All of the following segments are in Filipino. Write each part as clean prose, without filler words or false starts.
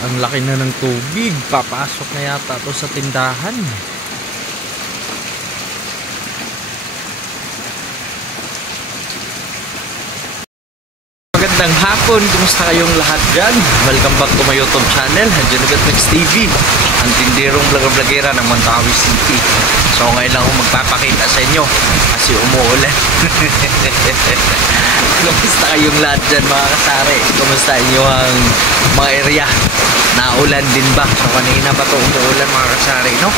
Ang laki na ng tubig. Papasok na yata to sa tindahan. Magandang hapon, kumusta kayong lahat dyan? Welcome back to my YouTube channel, Genevetmix TV, ang tindirong vlogger-vlogera ng Mandawi City. So ngayon lang ako magpapakita sa inyo kasi umuulan. Kumusta kayong lahat dyan mga kasari? Kumusta inyo ang mga area? Naulan din ba? So kanina pa ito umuulan mga kasari, no?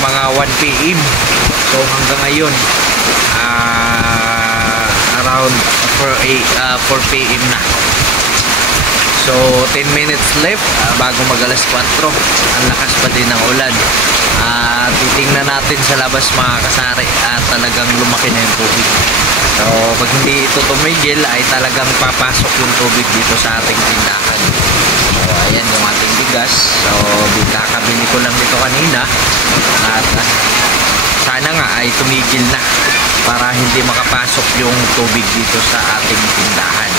Mga 1 PM. So hanggang ngayon around 4 PM na. So 10 minutes left bago mag alas 4. Ang lakas pa din ng ulan. Titingnan natin sa labas mga kasari at talagang lumaki na yung tubig. So pag hindi ito tumigil ay talagang papasok yung tubig dito sa ating tindahan. So ayan yung ating bigas. So kakabili ko lang dito kanina at sana nga ay tumigil na para hindi makapasok yung tubig dito sa ating tindahan.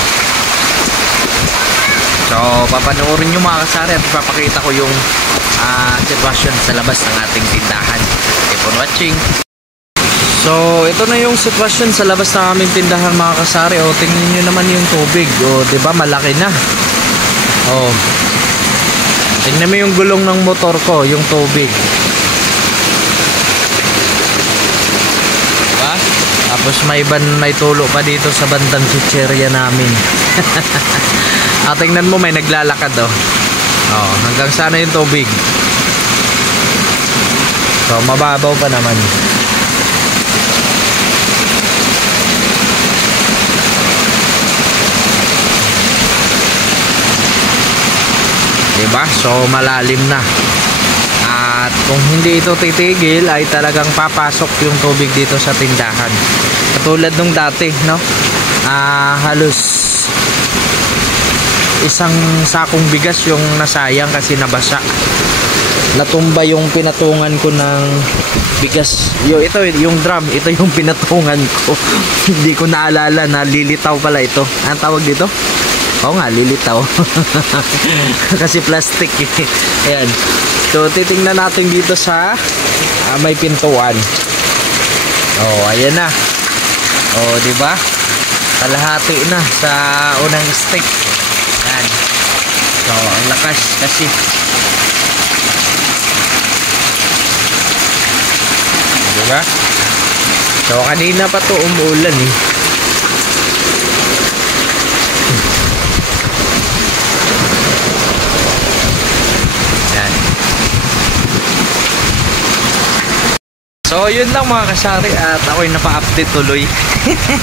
So papanoorin nyo mga kasari at papakita ko yung sitwasyon sa labas ng ating tindahan. Keep on watching. So ito na yung sitwasyon sa labas ng aming tindahan mga kasari. O tingnan nyo naman yung tubig. O diba malaki na. O tingnan mo yung gulong ng motor ko, yung tubig. Tapos may tulo pa dito sa bandang chicherya namin. Tingnan mo may naglalakad hanggang sana yung tubig. So mababaw pa naman. Diba? So malalim na. At kung hindi ito titigil ay talagang papasok yung tubig dito sa tindahan. Katulad nung dati, no? Halos isang sakong bigas yung nasayang kasi nabasa. Natumba yung pinatungan ko ng bigas. Ito yung drum, ito yung pinatungan ko. Hindi ko naalala na lilitaw pala ito. Anong tawag dito? Oo nga, lilitaw. Kasi plastic eh. Ayan. So titingnan natin dito sa may pintuan. Ayan na. Di ba? Kalahati na sa unang stick. Ayan. So ang lakas kasi. Di ba? So kanina pa to umuulan eh. So yun lang mga kasari at ako'y napa-update tuloy.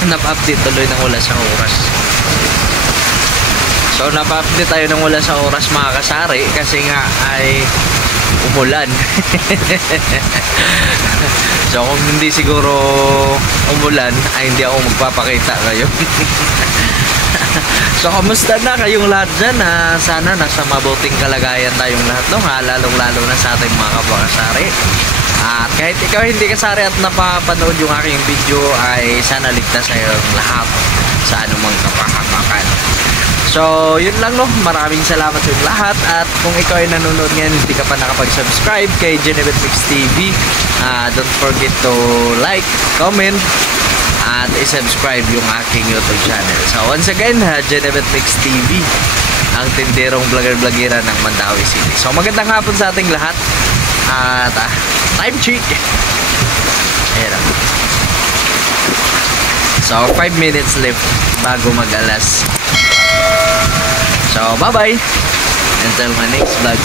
Napa-update tuloy ng wala sa oras. So napa-update tayo ng wala sa oras mga kasari kasi nga ay umulan. So kung hindi siguro umulan ay hindi ako magpapakita ngayon. So kamusta na kayong lahat dyan? Sana nasa mabuting kalagayan tayong lahat, no? Lalong lalo na sa ating mga kapakasari. At kahit ikaw hindi kasari at napapanood yung aking video ay sana ligtas sa iyong lahat sa anumang kapahamakan. So yun lang, no? Maraming salamat sa inyong lahat. At kung ikaw ay nanonood ngayon hindi ka pa nakapag-subscribe kay Genevetmix TV, don't forget to like, comment at i-subscribe yung aking YouTube channel. So once again, Genevetmix TV, ang tindirong vlogger-vlogera ng Mandawi City. So magandang hapon sa ating lahat. At time check. Ayan. So 5 minutes left bago mag alas. So bye bye until my next vlog.